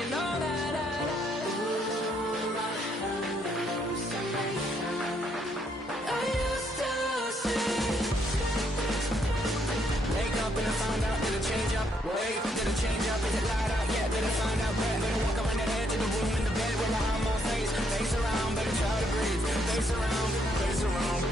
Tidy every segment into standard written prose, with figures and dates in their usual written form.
you know that. I used to sing. Wake up and I found out, did it change up? Wait, did it change up? Is it light out yet? Did I find out? Better walk around the edge of the room in the bed with my arm on face. Face around, better try to breathe. Face around, face around.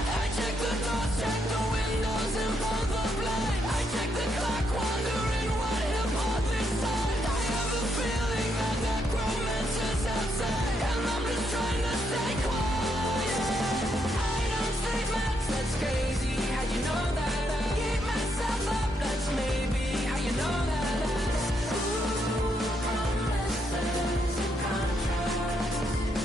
I check the doors, check the windows and pull the blind. I check the clock, wondering what hip-hop inside. I have a feeling that necromancer's is outside, and I'm just trying to stay quiet. I don't sleep much, that's crazy. How you know that? I keep myself up, that's maybe how you know that. Ooh, promises and contracts.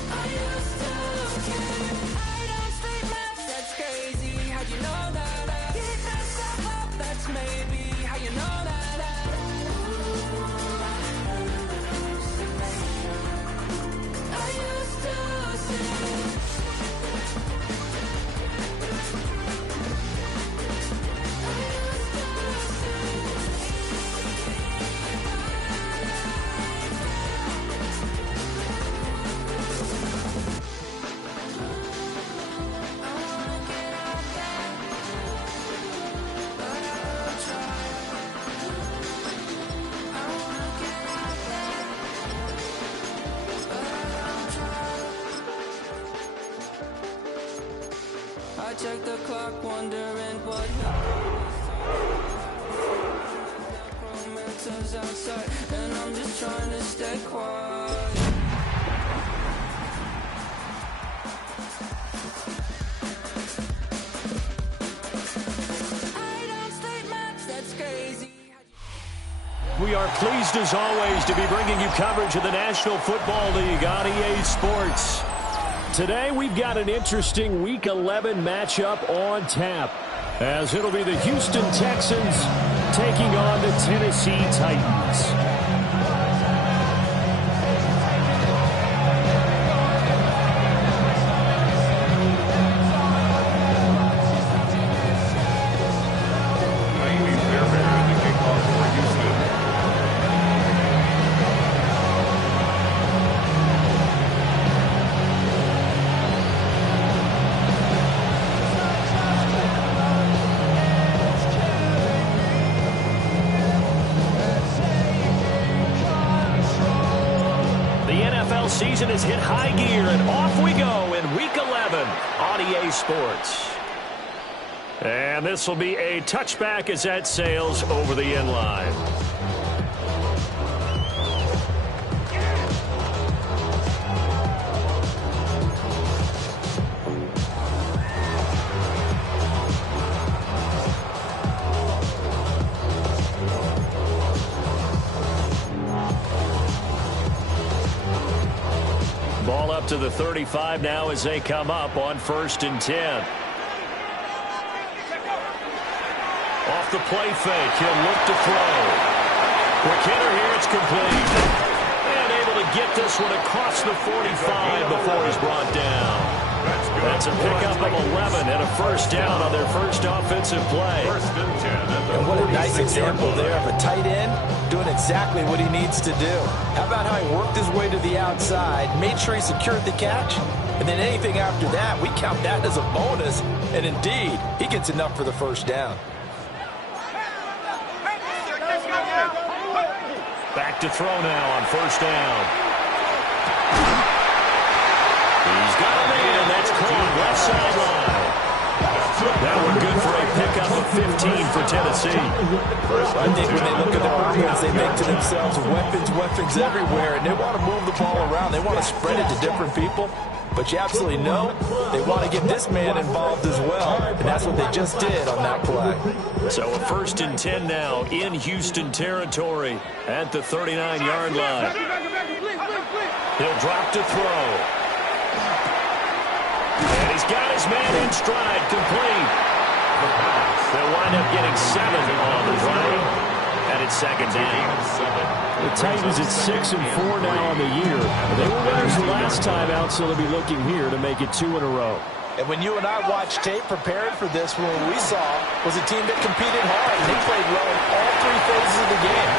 I used to care. I don't sleep much, that's crazy. How you know that? I keep myself up, that's maybe how you know that. I used to sing. I check the clock, wondering what necromancer's outside, and I'm just trying to stay quiet. I don't sleep much, that's crazy. We are pleased as always to be bringing you coverage of the National Football League on EA Sports. Today we've got an interesting Week 11 matchup on tap, as it'll be the Houston Texans taking on the Tennessee Titans. Season has hit high gear, and off we go in Week 11 on EA Sports. And this will be a touchback as that sails over the end line. Ball up to the 35 now as they come up on 1st and 10. Off the play fake, he'll look to throw. Quick hitter here, it's complete. And able to get this one across the 45 before he's brought down. That's a pickup of 11 and a first down on their first offensive play. And what a nice example there of a tight end doing exactly what he needs to do. How about how he worked his way to the outside, made sure he secured the catch, and then anything after that, we count that as a bonus. And indeed, he gets enough for the first down. Back to throw now on first down. He's got a man. That's caught left sideline. That one good for a pickup of 15 for Tennessee. I think when they look at their offense, they think to themselves, weapons everywhere, and they want to move the ball around. They want to spread it to different people. But you absolutely know they want to get this man involved as well, and that's what they just did on that play. So a 1st and 10 now in Houston territory at the 39-yard line. He'll drop to throw. And he's got his man in stride, complete. They'll wind up getting 7 on the play, and it's 2nd down. The Titans at 6-4 now on the year. They were winners the last time out, so they'll be looking here to make it 2 in a row. And when you and I watched tape preparing for this, what we saw was a team that competed hard. They played well in all 3 phases of the game.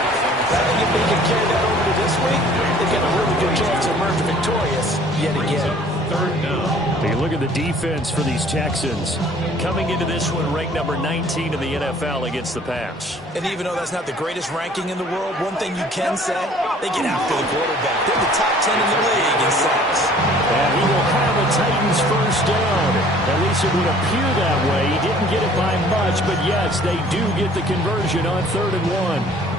I think if they can carry that over to week, they've got a really good chance to emerge victorious yet again. Third down. Hey, look at the defense for these Texans. Coming into this one, ranked number 19 in the NFL against the pass. And even though that's not the greatest ranking in the world, one thing you can say, they get after the quarterback. They're the top 10 in the league in sacks. And he will have a Titans first down. At least it would appear that way. He didn't get it by much, but yes, they do get the conversion on 3rd and 1.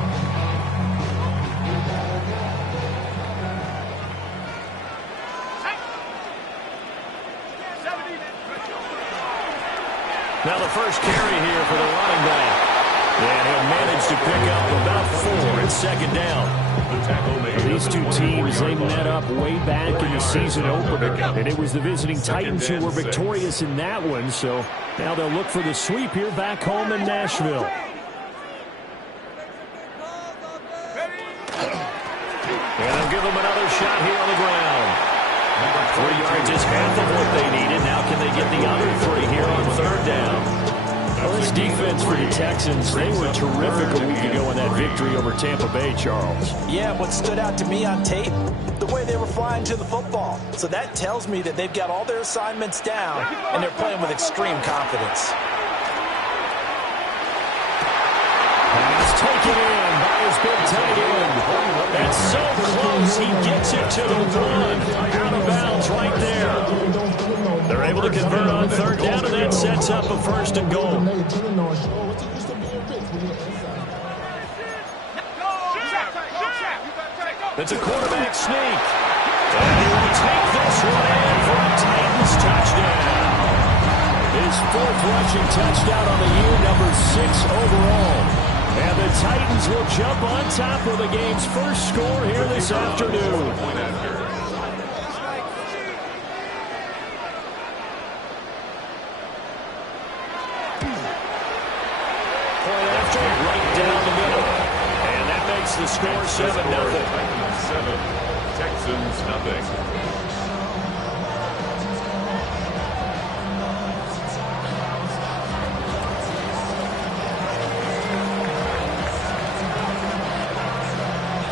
Now the first carry here for the running back. And he'll manage to pick up about 4 at 2nd down. These two teams, they met up way back in the season opener. And it was the visiting Titans who were victorious in that one. So now they'll look for the sweep here back home in Nashville. And they'll give them another shot here on the ground. 3 yards is half of what they needed. Now can they get the other 3 here on 3rd down? Well, this defense for the Texans, they were terrific a week ago in that victory over Tampa Bay, Charles. Yeah, what stood out to me on tape, the way they were flying to the football. So that tells me that they've got all their assignments down, and they're playing with extreme confidence. Pass taken in by his big tight end. That's so close, he gets it to the 1. Out of bounds right there. They're able to convert on 3rd down, and that sets up a 1st and goal. It's a quarterback sneak. And he will take this one in for a Titans touchdown. His 4th rushing touchdown on the year, number 6 overall. And the Titans will jump on top of the game's first score here this afternoon. Point after, right down the middle. And that makes the score 7-0. Texans nothing.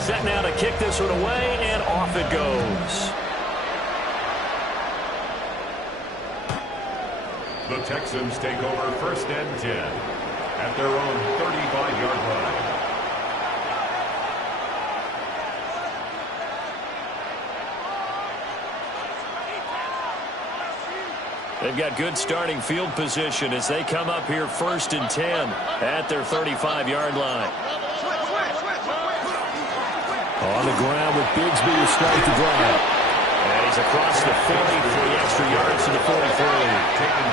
Set now to kick this one away, and off it goes. The Texans take over 1st and 10 at their own 35-yard line. They've got good starting field position as they come up here 1st and 10 at their 35-yard line. On the ground with Bigsby to start the drive. And he's across the 40 for the extra yards to the 43.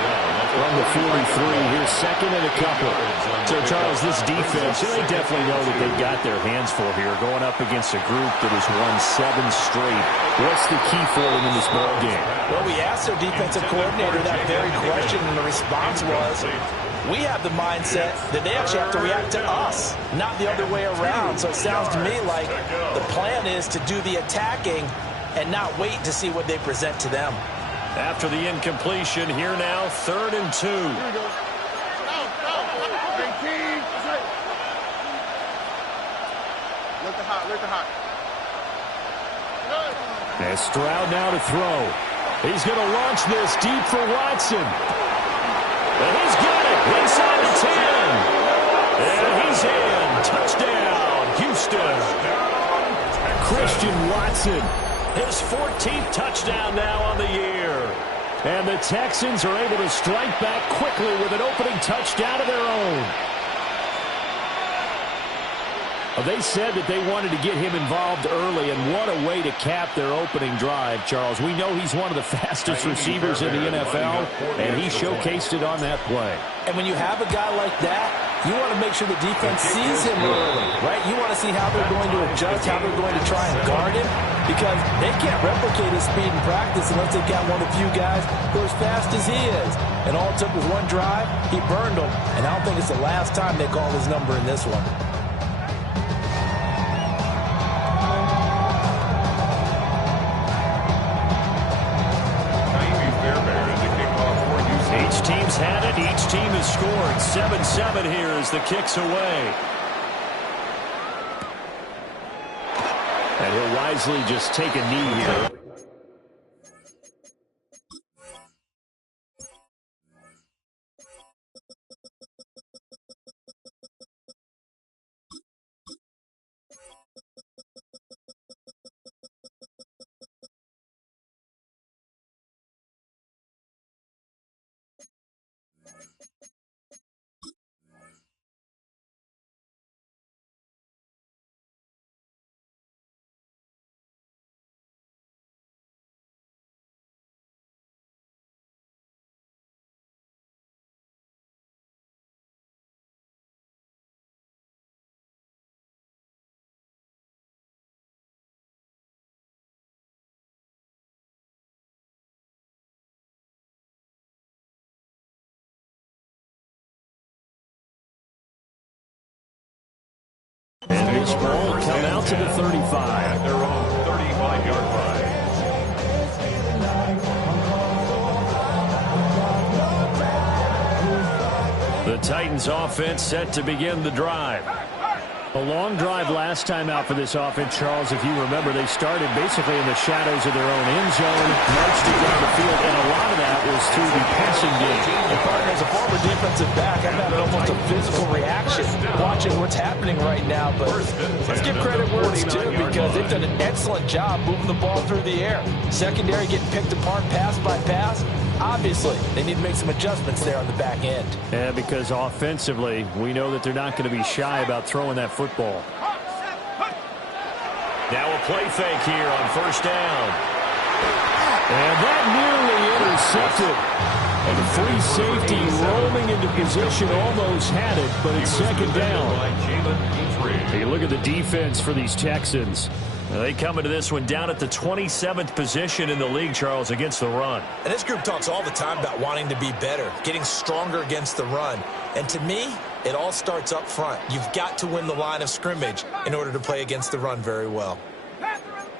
From the 43, here's 2nd and a couple. So, Charles, this defense, they definitely know that they've got their hands full here, going up against a group that has won 7 straight. What's the key for them in this ball game? Well, we asked their defensive coordinator that very question, and the response was, we have the mindset that they actually have to react to us, not the other way around. So it sounds to me like the plan is to do the attacking and not wait to see what they present to them. After the incompletion, here now, 3rd and 2. And Stroud now to throw. He's going to launch this deep for Watson. And he's got it inside the 10. And he's in. Touchdown, Houston. Christian Watson, his 14th touchdown now on the year. And the Texans are able to strike back quickly with an opening touchdown of their own. They said that they wanted to get him involved early, and what a way to cap their opening drive, Charles. We know he's one of the fastest receivers in the NFL, and he showcased it on that play. And when you have a guy like that, you want to make sure the defense sees him early, right? You want to see how they're going to adjust, how they're going to try and guard him, because they can't replicate his speed in practice unless they've got one of the few guys who are as fast as he is. And all it took was one drive, he burned them, and I don't think it's the last time they call his number in this one. Each team's had it. Each team has scored. 7-7 here as the kick's away. And He'll wisely just take a knee here. And this ball will come out to the 35. At their own 35-yard line. The Titans offense set to begin the drive. A long drive last time out for this offense, Charles. If you remember, they started basically in the shadows of their own end zone, marched it down the field, and a lot of that was through the passing game. And as a former defensive back, I've had almost a physical reaction watching what's happening right now. But let's give credit where it's due, because they've done an excellent job moving the ball through the air. Secondary getting picked apart pass by pass. Obviously, they need to make some adjustments there on the back end. Yeah, because offensively, we know that they're not going to be shy about throwing that football. Now a play fake here on first down. And that nearly intercepted. And the free safety roaming into position almost had it, but it's second down. Take a look at the defense for these Texans. They come into this one down at the 27th position in the league, Charles, against the run. And this group talks all the time about wanting to be better, getting stronger against the run. And to me, it all starts up front. You've got to win the line of scrimmage in order to play against the run very well.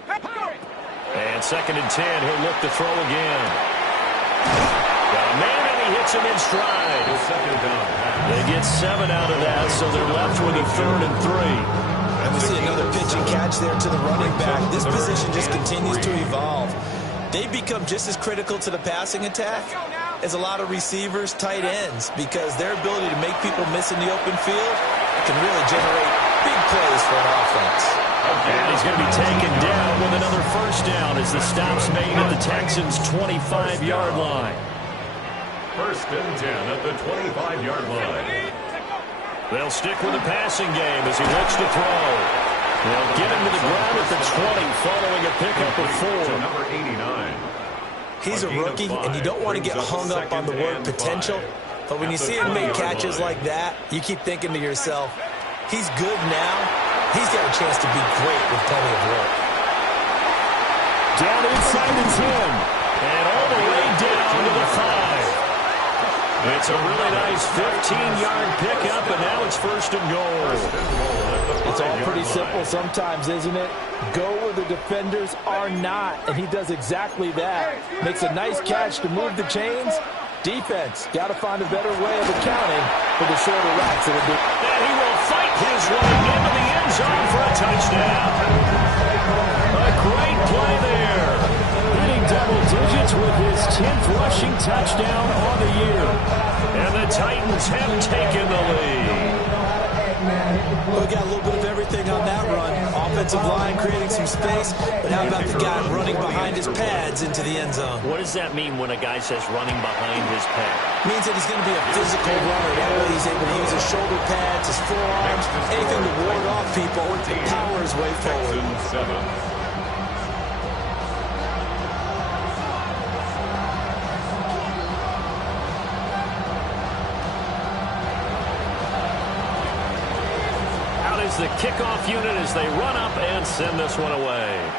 And 2nd and 10, he'll look to throw again. Got a man, and he hits him in stride. They get 7 out of that, so they're left with a 3rd and 3. And we see another pitch and catch there to the running back. This position just continues to evolve. They become just as critical to the passing attack as a lot of receivers, tight ends, because their ability to make people miss in the open field can really generate big plays for an offense. And he's going to be taken down with another first down as the stop's made at the Texans' 25-yard line. 1st and 10 at the 25-yard line. They'll stick with the passing game as he looks to throw. They'll get him to the ground at the 20 following a pickup of 4. Number 89. He's a rookie, and you don't want to get hung up on the word potential. But when you see him make catches like that, you keep thinking to yourself, he's good now. He's got a chance to be great with plenty of work. Down inside the 10. And all the way down to the 5. It's a really nice 15-yard pickup, and now it's 1st and goal. It's all pretty simple sometimes, isn't it? Go where the defenders are not, and he does exactly that. Makes a nice catch to move the chains. Defense, got to find a better way of accounting for the shorter routes. And he will fight his way into the end zone for a touchdown. A great play there. Hitting double digits with his 10th rushing touchdown on the year. And the Titans have taken the lead. We got a little bit of everything on that run. Offensive line creating some space, but how about the guy running behind his pads into the end zone? What does that mean when a guy says running behind his pad? It means that he's going to be a physical runner. That way he's able to use his shoulder pads, his forearms, anything to ward off people and power his way forward. The kickoff unit as they run up and send this one away.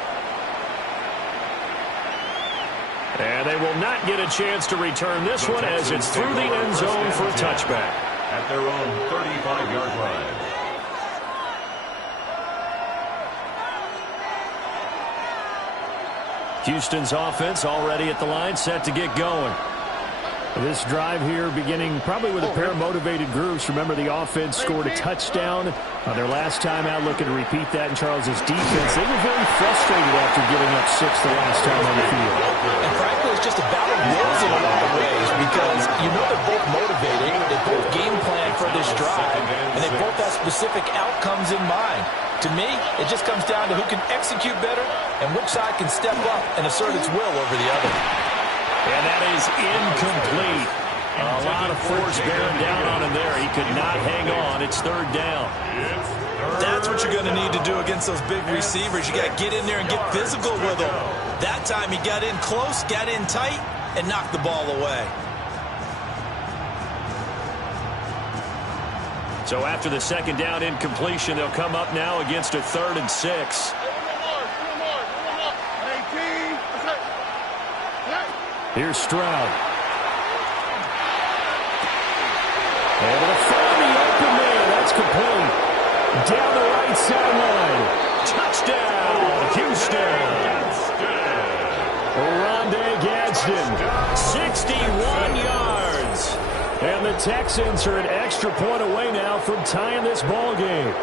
And they will not get a chance to return this one as it's through the end zone for a touchback. At their own 35-yard line. Houston's offense already at the line, set to get going. This drive here beginning probably with a pair of motivated groups. Remember, the offense scored a touchdown on their last time out, looking to repeat that in Charles's defense. They were very frustrated after giving up 6 the last time on the field. And frankly, it's just a battle of wills in a lot of ways because you know they're both motivated. They both game plan for this drive, and they both have specific outcomes in mind. To me, it just comes down to who can execute better and which side can step up and assert its will over the other. And that is incomplete. A lot of force bearing down on him there. He could not hang on. It's third down. That's what you're going to need to do against those big receivers. You got to get in there and get physical with them. That time he got in close, got in tight, and knocked the ball away. So after the second down incompletion, they'll come up now against a 3rd and 6. Here's Stroud. Able to find the open man. That's complete. Down the right sideline. Touchdown, Houston. Rondé Gadsden, 61 yards. And the Texans are an extra point away now from tying this ball game.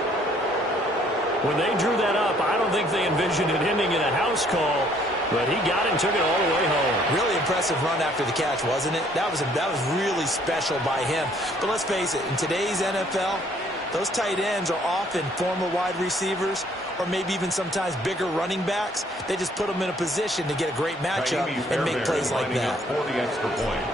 When they drew that up, I don't think they envisioned it ending in a house call. But he got it and took it all the way home. Really impressive run after the catch, wasn't it? That was really special by him. But let's face it, in today's NFL, those tight ends are often former wide receivers or maybe even sometimes bigger running backs. They just put them in a position to get a great matchup and make plays like that. For the extra point.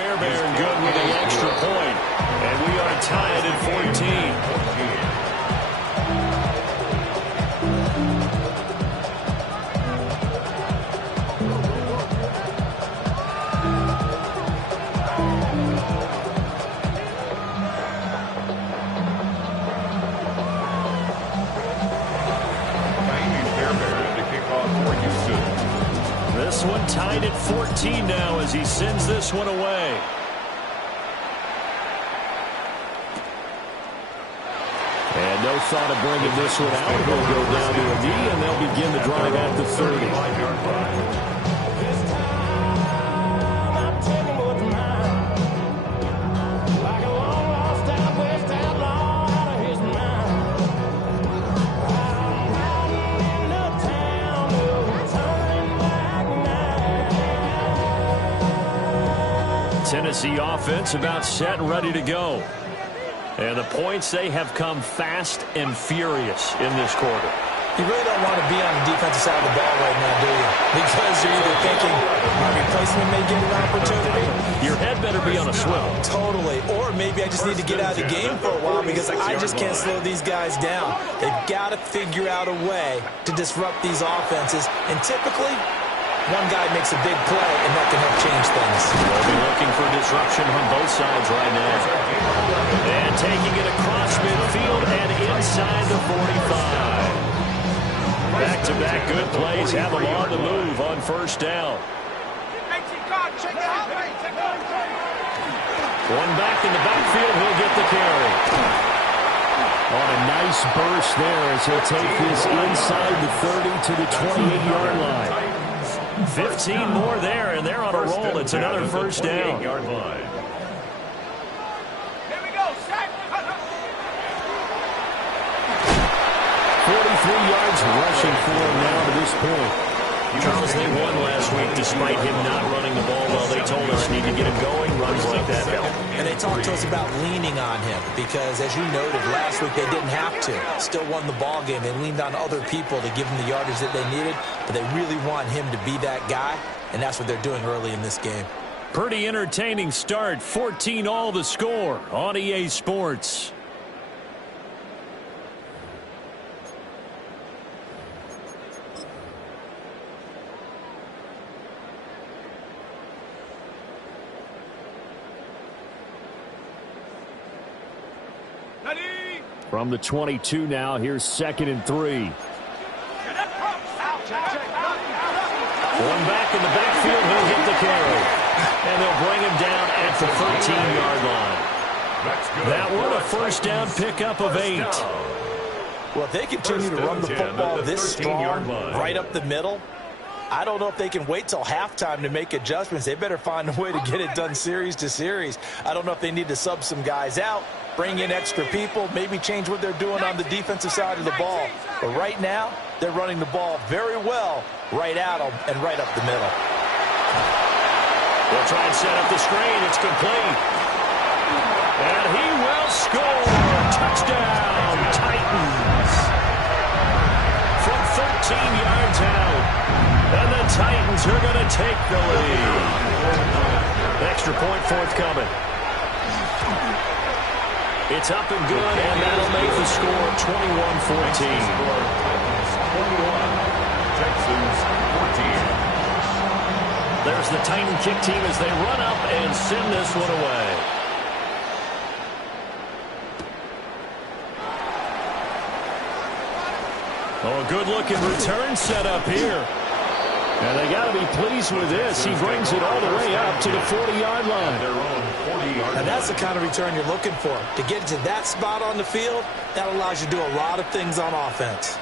Fairbairn good with the extra point. And we are tied at 14. This one tied at 14 now as he sends this one away. And no thought of bringing this one out. He'll go down to a knee, and they'll begin the drive at the 30. Tennessee offense about set and ready to go. And the points, they have come fast and furious in this quarter. You really don't want to be on the defensive side of the ball right now, do you? Because you're either thinking my replacement may get an opportunity. Your head better be on a swivel. Totally. Or maybe I just need to get out of the game for a while because I just can't slow these guys down. They've got to figure out a way to disrupt these offenses. And typically, one guy makes a big play, and that can help change things. They'll be looking for disruption on both sides right now. And taking it across midfield and inside the 45. Back-to-back good plays have them on the move on first down. One back in the backfield, he'll get the carry. On a nice burst there as he'll take this inside the 30 to the 28-yard line. 15 more there, and they're on a roll. It's another first down. 43 yards rushing for him now to this point. Charles, they won last week despite him not running the ball well. They told us need to get him going. Runs like that help. And they talked to us about leaning on him because, as you noted, last week they didn't have to. Still won the ball game. They leaned on other people to give them the yardage that they needed, but they really want him to be that guy, and that's what they're doing early in this game. Pretty entertaining start. 14 all the score on EA Sports. From the 22 now, here's 2nd and 3. One back in the backfield, he'll hit the carry. And they'll bring him down at the 13-yard line. That one a first down pickup of 8. Well, if they continue to run the football this strong, right up the middle, I don't know if they can wait till halftime to make adjustments. They better find a way to get it done series to series. I don't know if they need to sub some guys out, bring in extra people, maybe change what they're doing on the defensive side of the ball. But right now, they're running the ball very well right at them and right up the middle. They'll try and set up the screen. It's complete. And he will score. Touchdown, Titans. From 13 yards out. And the Titans are going to take the lead. Extra point forthcoming. It's up and good, and that'll make the score 21-14. 21, Texans 14. There's the Titan kick team as they run up and send this one away. Oh, good-looking return set up here. And they got to be pleased with this. He brings it all the way up to the 40-yard line. And that's the kind of return you're looking for. To get to that spot on the field, that allows you to do a lot of things on offense.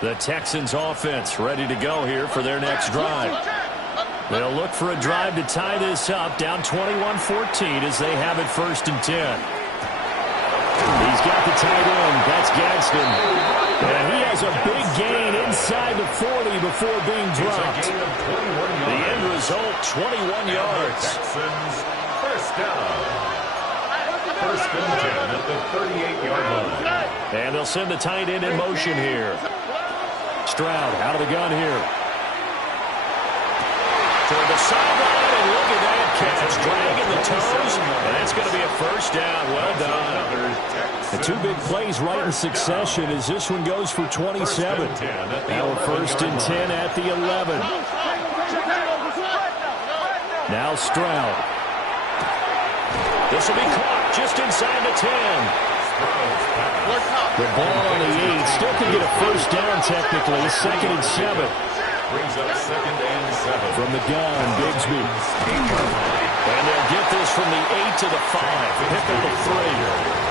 The Texans offense ready to go here for their next drive. They'll look for a drive to tie this up, down 21-14 as they have it 1st and 10. He's got the tight end. That's Gadsden. And he has a big gain inside the 40 before being dropped. The end result, 21 yards. Texans first down. 1st and 10 at the 38-yard line. And they'll send the tight end in motion here. Stroud out of the gun here. Toward the sideline, and look at that catch. Dragging the toes, and that's going to be a 1st down. Well done. The 2 big plays right in succession as this one goes for 27. Now a 1st and 10 at the 11. Now Stroud. This will be caught just inside the 10. The ball on the 8. Still can get a 1st down technically. 2nd and 7. Brings up 2nd and 7. From the gun, Bigsby. And they'll get this from the 8 to the 5. Pick up the 3.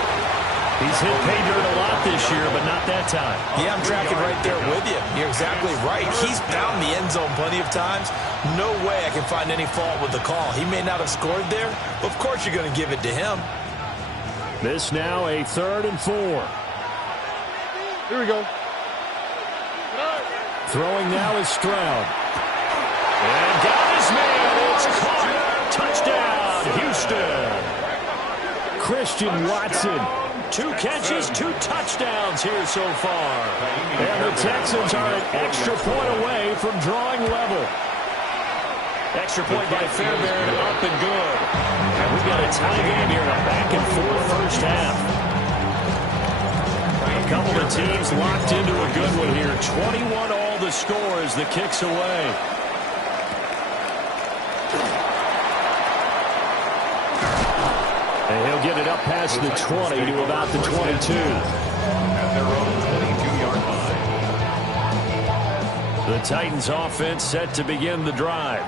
He's hit pay dirt a lot this year, but not that time. Yeah, I'm tracking right there with you. You're exactly right. He's found the end zone plenty of times. No way I can find any fault with the call. He may not have scored there, but of course you're going to give it to him. This now a 3rd and 4. Here we go. Throwing now is Stroud. And got his man. It's caught. Touchdown, Houston. Christian Watson. 2 catches, 2 touchdowns here so far. And the Texans are an extra point away from drawing level. Extra point by Fairbairn, up and good. And we've got a tie game here, a back-and-forth 1st half. A couple of teams locked into a good one here. 21 all the score as the kick's away. And he'll get it up past the 20 to about the 22. At their own 22-yard line. The Titans offense set to begin the drive.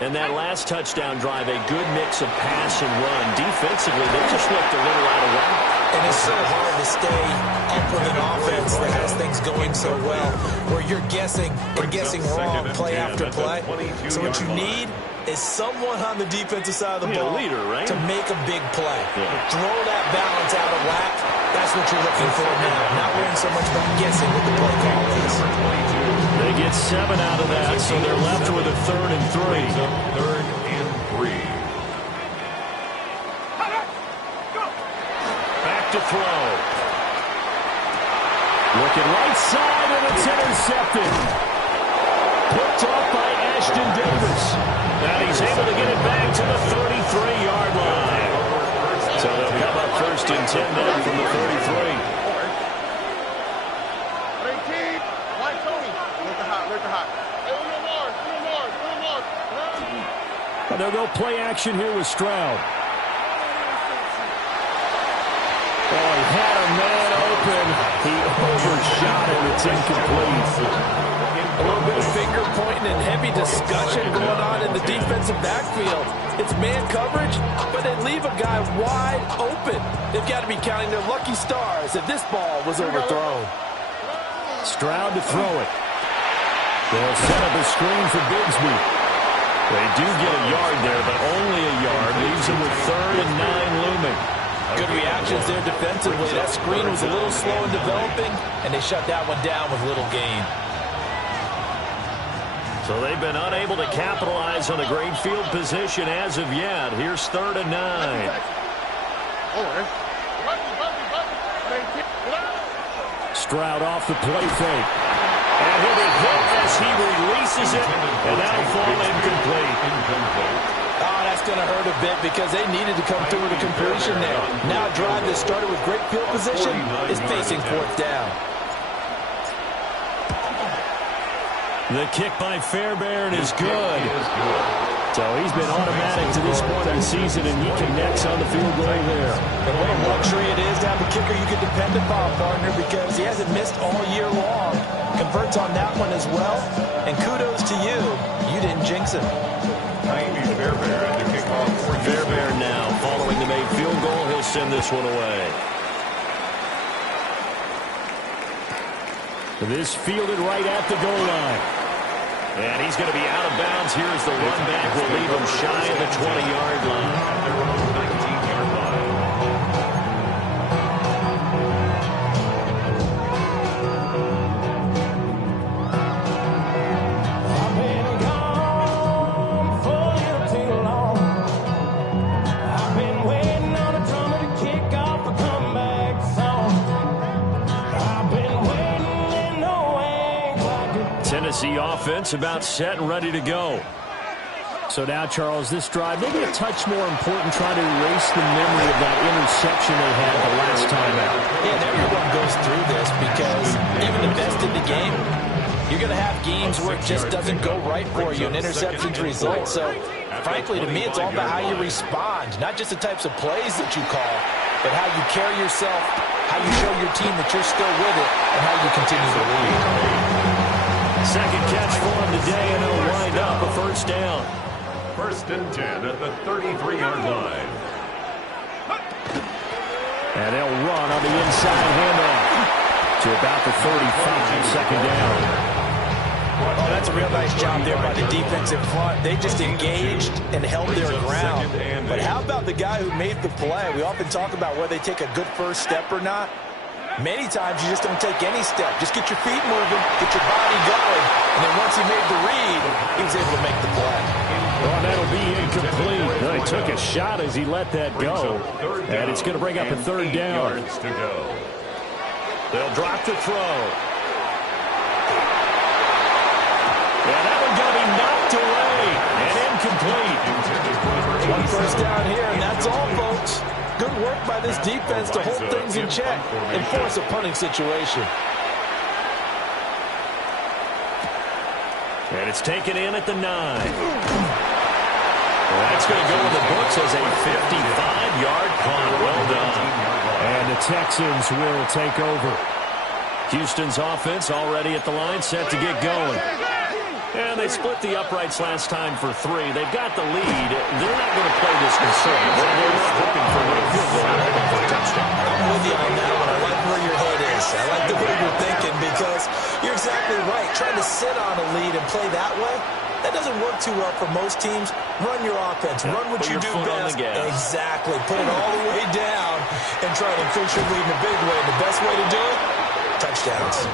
And that last touchdown drive, a good mix of pass and run. Defensively, they just looked a little out of whack. And it's so hard to stay up with an offense that has things going so well, where you're guessing wrong play after play. So what you need is someone on the defensive side of the ball to make a big play. Throw that balance out of whack. That's what you're looking for now. Not worrying so much about guessing what the play call is. They get 7 out of that, so they're left with a 3rd and 3. 3rd and 3. Back to throw. Looking right side, and it's intercepted. Picked off by Ashton Davis. And he's able to get it back to the 33-yard line. So they'll come up 1st and 10 now from the 33. And they'll go play action here with Stroud. Oh, he had a man open. He overshot it. It's incomplete. A little bit of finger pointing and heavy discussion going on in the defensive backfield. It's man coverage, but they leave a guy wide open. They've got to be counting their lucky stars if this ball was overthrown. Stroud to throw it. They'll set up a screen for Bigsby. They do get a yard there, but only a yard. Leaves them with 3rd and 9 looming. Good reactions there defensively. That screen was a little slow in developing, and they shut that one down with little gain. So they've been unable to capitalize on a great field position as of yet. Here's 3rd and 9. Stroud off the play fake. And he'll be hit as he releases it, and that'll fall incomplete. Oh, that's going to hurt a bit because they needed to come through with a completion there. Now a drive that started with great field position is facing 4th down. The kick by Fairbairn is good. So he's been automatic to this point of the season, and he connects on the field goal there. And what a luxury it is to have a kicker you can depend upon, partner, because he hasn't missed all year long. Converts on that one as well. And kudos to you. You didn't jinx him. Fairbairn to kick off for Fairbairn now, following the made field goal, he'll send this one away. This fielded right at the goal line. And he's going to be out of bounds. Here's the run back. Will leave him shy of the 20-yard line. at their own 19-yard line. I've been gone for a little too long. I've been waiting on a drummer to kick off a comeback song. I've been waiting in the wings like a Tennessee offense about set and ready to go. So now, Charles, this drive, maybe a touch more important, trying to erase the memory of that interception they had the last time out. Yeah, and everyone goes through this because even the best in the game, you're going to have games where it just doesn't go right for you and interceptions result. So, frankly, to me, it's all about how you respond, not just the types of plays that you call, but how you carry yourself, how you show your team that you're still with it, and how you continue to lead. Second catch for him today, and he'll wind up a first down. 1st and 10 at the 33-yard line. And they'll run on the inside handoff to about the 35, second down. Oh, that's a real nice job there by the defensive front. They just engaged and held their ground. But how about the guy who made the play? We often talk about whether they take a good first step or not. Many times you just don't take any step. Just get your feet moving, get your body going, and then once he made the read, he was able to make the play. Well, that'll be incomplete. Well, he took a shot as he let that go. And it's going to bring up a 3rd down. Yards to go. They'll drop to throw. Yeah, that one's going to be knocked away and incomplete. One first down here, and that's all, folks. Good work by this defense to hold things in check and force a punting situation. And it's taken in at the 9. That's going to go in the books as a 55-yard punt. Well done. And the Texans will take over. Houston's offense already at the line, set to get going. And they split the uprights last time for 3. They've got the lead. They're not going to play this concern. They're hoping for a field goal, hoping for a touchdown. I'm with you on that one. I like where your head is. I like the way you're thinking because you're exactly right. Trying to sit on a lead and play that way, that doesn't work too well for most teams. Run your offense. Run what you do best. Exactly. Put it all the way down and try to increase your lead in a big way. The best way to do it, touchdowns.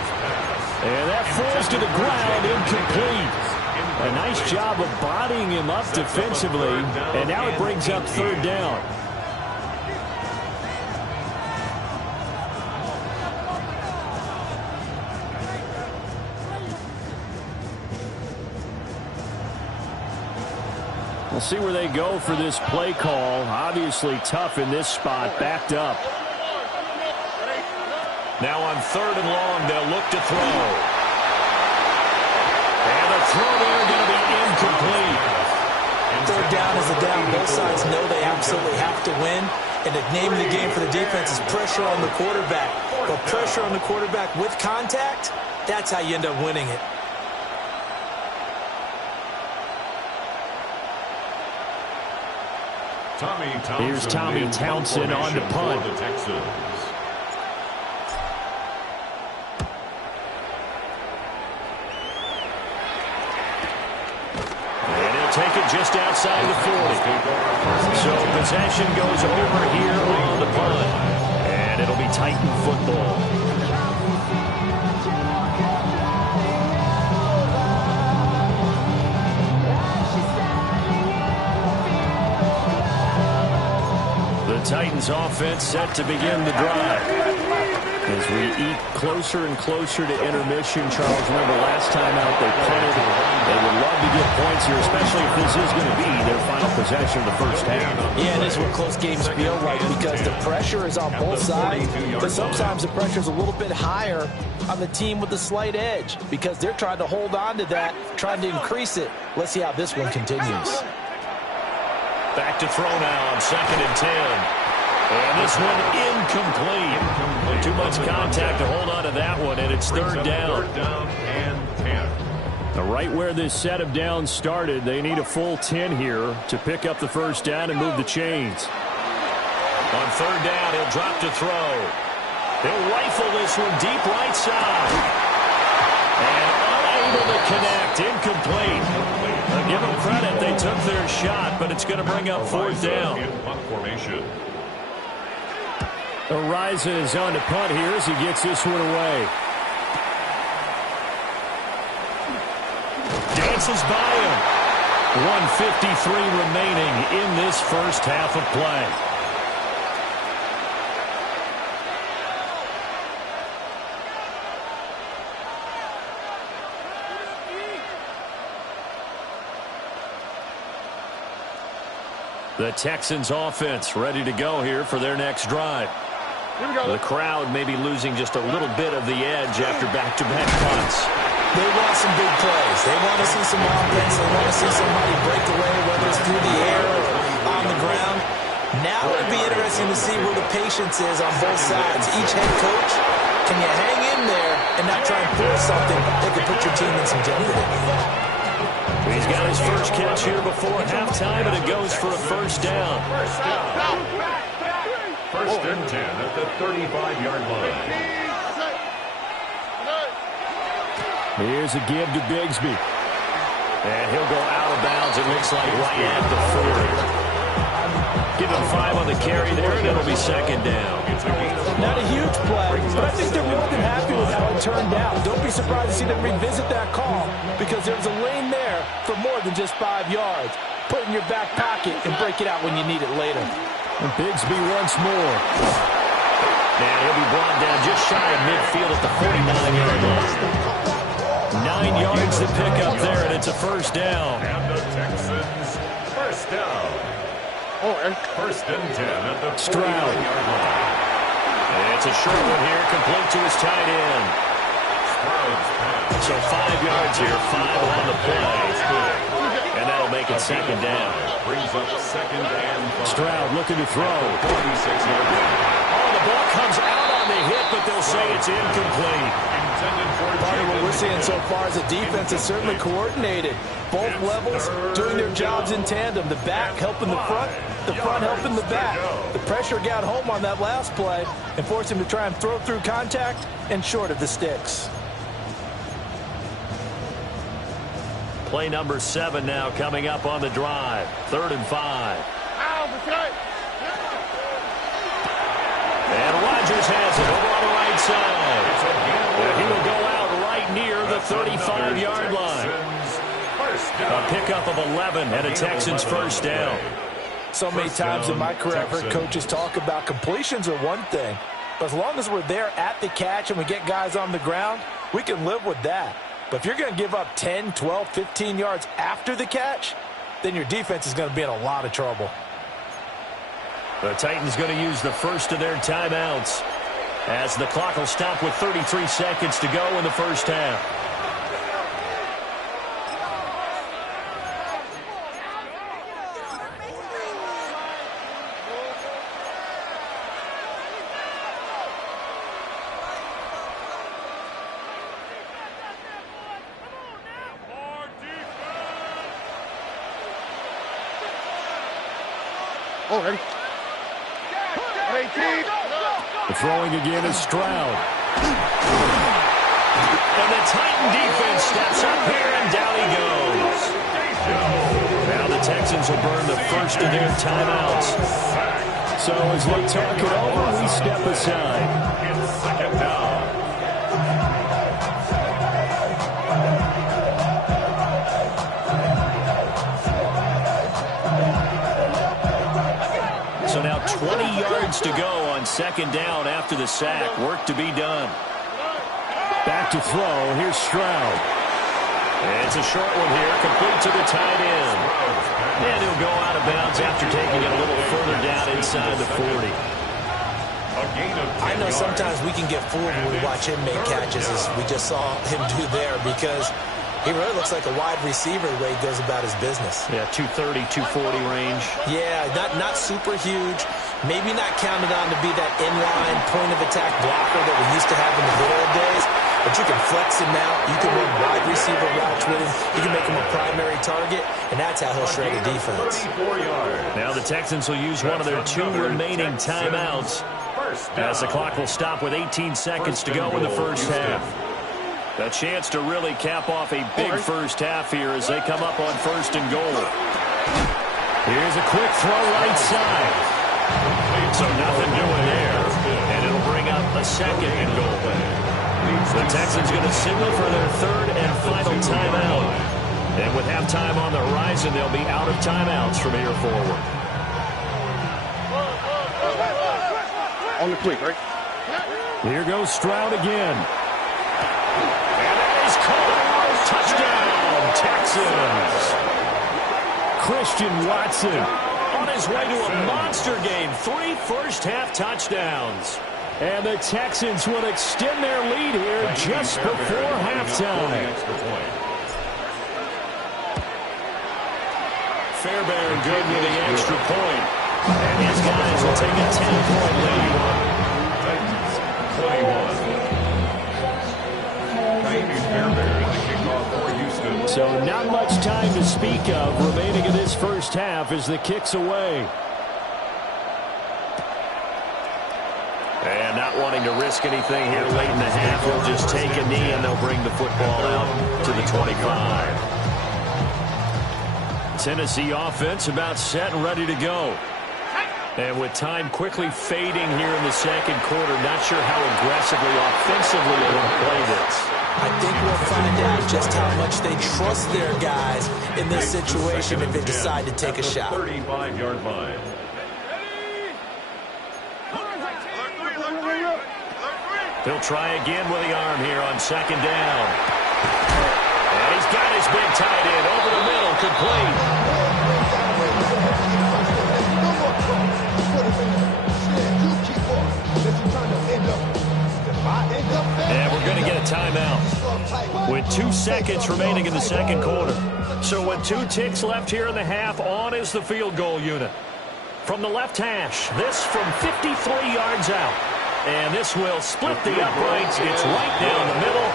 And that falls to the ground, incomplete. A nice job of bodying him up defensively, and now it brings up 3rd down. We'll see where they go for this play call. Obviously tough in this spot, backed up. Now on 3rd and long, they'll look to throw. And the throw there going to be incomplete. 3rd down is a down. Both sides know they absolutely have to win. And the name of the game for the defense is pressure on the quarterback. But pressure on the quarterback with contact, that's how you end up winning it. Here's Tommy Townsend on the punt. just outside the 40. So possession goes over here on the punt. And it'll be Titan football. The Titans offense set to begin the drive. As we eat closer and closer to intermission, Charles, remember last time out they punted. They would love to get points here, especially if this is going to be their final possession of the first half. Yeah, and this is what close games feel like because the pressure is on both sides, but sometimes the pressure is a little bit higher on the team with the slight edge because they're trying to hold on to that, trying to increase it. Let's see how this one continues. Back to throw now on 2nd and 10. And this one incomplete. Too much contact to hold on to that one, and it's third down. Third down and 10. Right where this set of downs started, they need a full 10 here to pick up the first down and move the chains. On third down, he'll drop to throw. He'll rifle this one deep right side. And unable to connect, incomplete. Now give them credit, they took their shot, but it's going to bring up fourth down. In punt formation. Ariza is on to punt here as he gets this one away. Dances by him. 1:53 remaining in this first half of play. The Texans offense ready to go here for their next drive. The crowd may be losing just a little bit of the edge after back-to-back punts. They want some big plays. They want to see some offense. They want to see somebody break away, whether it's through the air or on the ground. Now it would be interesting to see where the patience is on both sides. Each head coach, can you hang in there and not try and pull something that could put your team in some jeopardy? He's got his first catch here before halftime, and it goes for a first down. First and 10 at the 35-yard line. Here's a give to Bigsby. And he'll go out of bounds, it looks like, right at the 40. Give him 5 on the carry there, and it'll be second down. Not a huge play, but I think they're more than happy with how it turned out. Don't be surprised to see them revisit that call because there's a lane there for more than just 5 yards. Put it in your back pocket and break it out when you need it later. And Bigsby once more. And he'll be brought down just shy of midfield at the 49-yard line. 9 yards to pick up there, and it's a first down. And the Texans, first down. First and 10 at the Stroud. 49-yard line. And it's a short one here, complete to his tight end. So 5 yards here, 5 on the play. And that'll make it second down. Brings up second and 5. Stroud looking to throw. 46-yard line. Oh, the ball comes out on the hit, but they'll say it's incomplete. Intended for Part of what we're seeing so far is the defense is certainly coordinated. Both levels doing their jobs in tandem. The back helping the front helping the back. The pressure got home on that last play and forced him to try and throw through contact and short of the sticks. Play number 7 now coming up on the drive. 3rd and 5. And Rodgers has it over on the right side. And he will go out right near the 35-yard line. A pickup of 11 and a Texans first down. So many times in my career, I've heard coaches talk about completions are one thing. But as long as we're there at the catch and we get guys on the ground, we can live with that. But if you're going to give up 10, 12, 15 yards after the catch, then your defense is going to be in a lot of trouble. The Titans going to use the first of their timeouts as the clock will stop with 33 seconds to go in the first half. Ready? The throwing again is Stroud. And the Titan defense steps up here, and down he goes. Now the Texans will burn the first of their timeouts. So as they talk it over, we step aside. It's second down. So now 20 yards to go on second down after the sack. Work to be done. Back to throw. Here's Stroud. It's a short one here, complete to the tight end. And he'll go out of bounds after taking it a little further down inside the 40. I know sometimes we can get fooled when we watch him make catches, as we just saw him do there, because he really looks like a wide receiver the way he goes about his business. Yeah, 230, 240 range. Yeah, not super huge. Maybe not counted on to be that inline point-of-attack blocker that we used to have in the good old days. But you can flex him out. You can run wide receiver routes with him. You can make him a primary target, and that's how he'll shred the defense. Now the Texans will use one of their 2 remaining timeouts as the clock will stop with 18 seconds to go in the first half. A chance to really cap off a big first half here as they come up on first and goal. Here's a quick throw right side. So nothing doing there, and it'll bring up a second and goal. The Texans going to signal for their third and final timeout. And with halftime on the horizon, they'll be out of timeouts from here forward. On the quick, right? Here goes Stroud again. And that is caught. Touchdown, Texans. Christian Watson on his way to a monster game. 3 first-half touchdowns. And the Texans will extend their lead here just before halftime. Fairbairn good with the extra point. And his guys will take a 10-point lead. So not much time to speak of remaining in this first half as the kick's away. And not wanting to risk anything here late in the half, he'll just take a knee and they'll bring the football out to the 25. Tennessee offense about set and ready to go. And with time quickly fading here in the second quarter, not sure how aggressively, offensively they want to play this. I think we'll find out just how much they trust their guys in this situation if they decide to take a shot. 35-yard line. He'll try again with the arm here on second down. And he's got his big tight end over the middle, complete. And we're going to get a timeout with 2 seconds remaining in the second quarter. So with 2 ticks left here in the half, on is the field goal unit. From the left hash, this from 53 yards out. And this will split the uprights. It's right down the middle.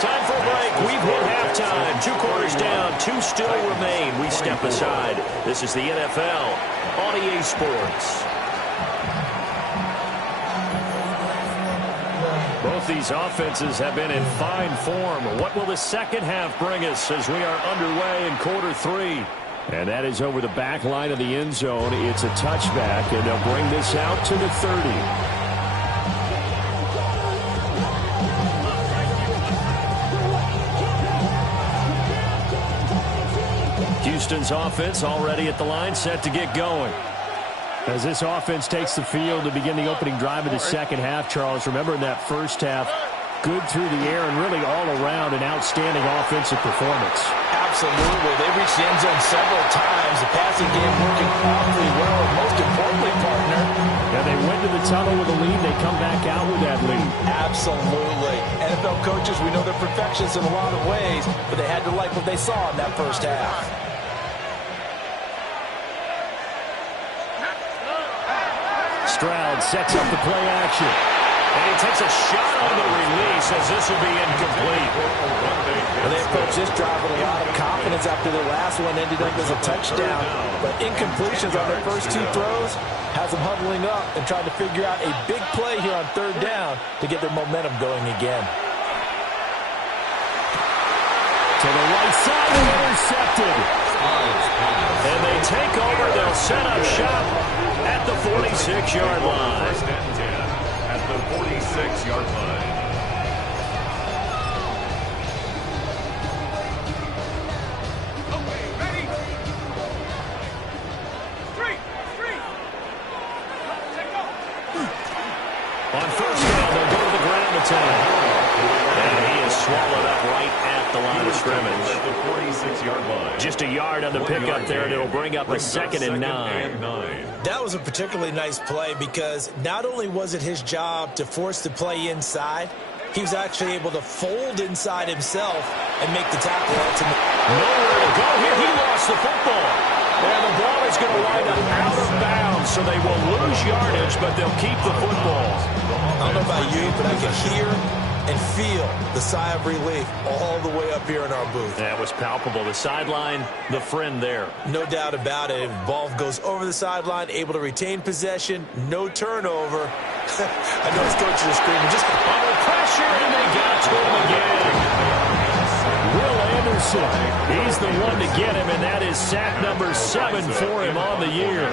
Time for a break. We've hit halftime. 2 quarters down. 2 still remain. We step aside. This is the NFL on EA Sports. Both these offenses have been in fine form. What will the second half bring us as we are underway in quarter 3? And that is over the back line of the end zone. It's a touchback, and they'll bring this out to the 30. Houston's offense already at the line, set to get going. As this offense takes the field to begin the opening drive of the second half, Charles, remember in that first half, good through the air and really all around an outstanding offensive performance. Absolutely. They reached the end zone several times. The passing game working awfully well. Most importantly, partner. Yeah, they went to the tunnel with a lead. They come back out with that lead. Absolutely. NFL coaches, we know they're perfectionists in a lot of ways, but they had to like what they saw in that first half. Stroud sets up the play action. And he takes a shot on the release as this will be incomplete. And they approached this drive with a lot of confidence after their last one ended up as a touchdown. But incompletions on their first 2 throws has them huddling up and trying to figure out a big play here on third down to get their momentum going again. To the right side, intercepted. And they take over. They'll set up shop at the 46-yard line. First and 10 at the 46-yard line. On first down, they'll go to the ground attack. And he is swallowed up right at the line of scrimmage. At the 46-yard line. Just a yard on the pickup there, and it'll bring up a second and 9. That was a particularly nice play because not only was it his job to force the play inside, he was actually able to fold inside himself and make the tackle ultimately. Nowhere to go here. He lost the football. And the ball is going to wind up out of bounds, so they will lose yardage, but they'll keep the football. I don't know about you, but I can hear and feel the sigh of relief all the way up here in our booth. That was palpable. The sideline, the friend there. No doubt about it. Ball goes over the sideline, able to retain possession, no turnover. I know his coaches are screaming, just under pressure, and they got to him again. Will Anderson, he's the one to get him, and that is sack number 7 for him on the year.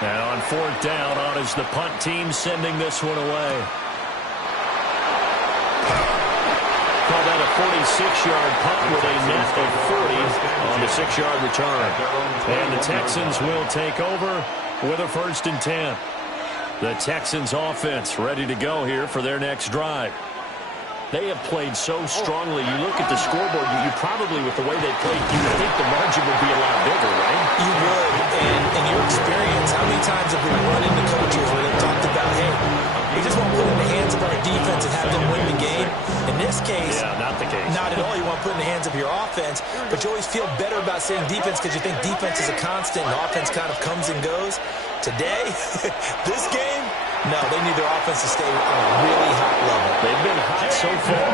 Now on fourth down, on is the punt team sending this one away. Call that a 46-yard punt with a net of 40 on the 6-yard return. And the Texans will take over with a 1st and 10. The Texans offense ready to go here for their next drive. They have played so strongly. You look at the scoreboard, you probably, with the way they played, you would think the margin would be a lot bigger, right? You would. And in your experience, how many times have we run into coaches where they've talked about, hey, we just want to put it in the hands of our defense and have them win the game? In this case, yeah, not the case. Not at all. You want to put it in the hands of your offense, but you always feel better about saying defense because you think defense is a constant and offense kind of comes and goes. Today, this game, no, they need their offense to stay on a really hot level. They've been hot so far.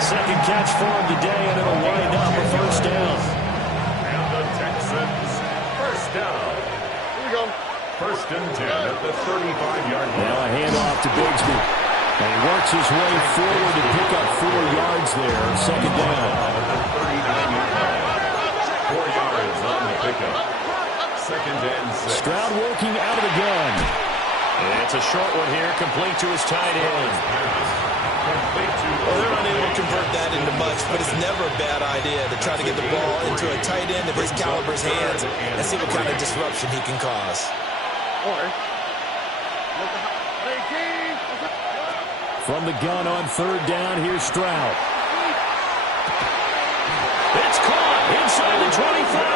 Second catch for him today, and it'll wind up a 1st down. And the Texans, 1st down. Here we go. 1st and 10 at the 35-yard line. Now a handoff to Bigsby. And he works his way forward to pick up 4 yards there. 2nd down. At the 39-yard line. 4 yards on the pickup. 2nd and 6. Stroud working out of the gun. And it's a short one here, complete to his tight end. Well, they're unable to convert that into much, but it's never a bad idea to try to get the ball into a tight end of his caliber's hands and see what kind of disruption he can cause. From the gun on 3rd down, here's Stroud. It's caught inside the 25.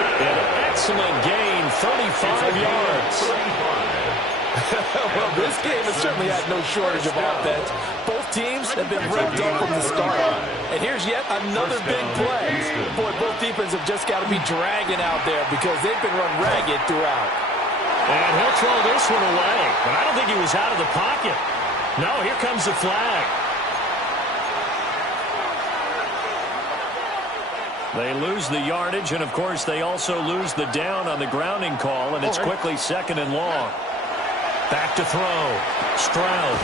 An excellent gain, 35 yards. Well, this game has certainly had no shortage of offense. Both teams have been revved up from the start. And here's yet another big play. Boy, both defenses have just got to be dragging out there because they've been run ragged throughout. And he'll throw this one away. But I don't think he was out of the pocket. No, here comes the flag. They lose the yardage, and, of course, they also lose the down on the grounding call, and it's quickly 2nd and long. Back to throw. Stroud.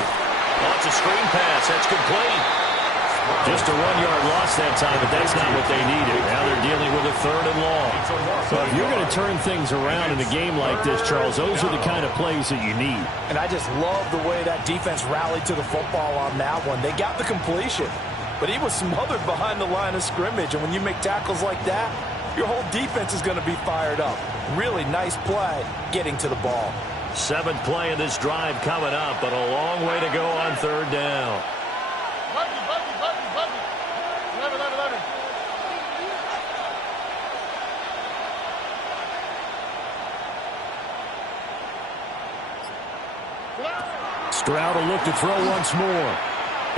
Wants a screen pass. That's complete. Just a 1-yard loss that time, but that's not what they needed. Now they're dealing with a 3rd and long. So if you're going to turn things around in a game like this, Charles, those are the kind of plays that you need. And I just love the way that defense rallied to the football on that one. They got the completion, but he was smothered behind the line of scrimmage. And when you make tackles like that, your whole defense is going to be fired up. Really nice play getting to the ball. 7th play of this drive coming up, but a long way to go on 3rd down. Stroud will look to throw once more.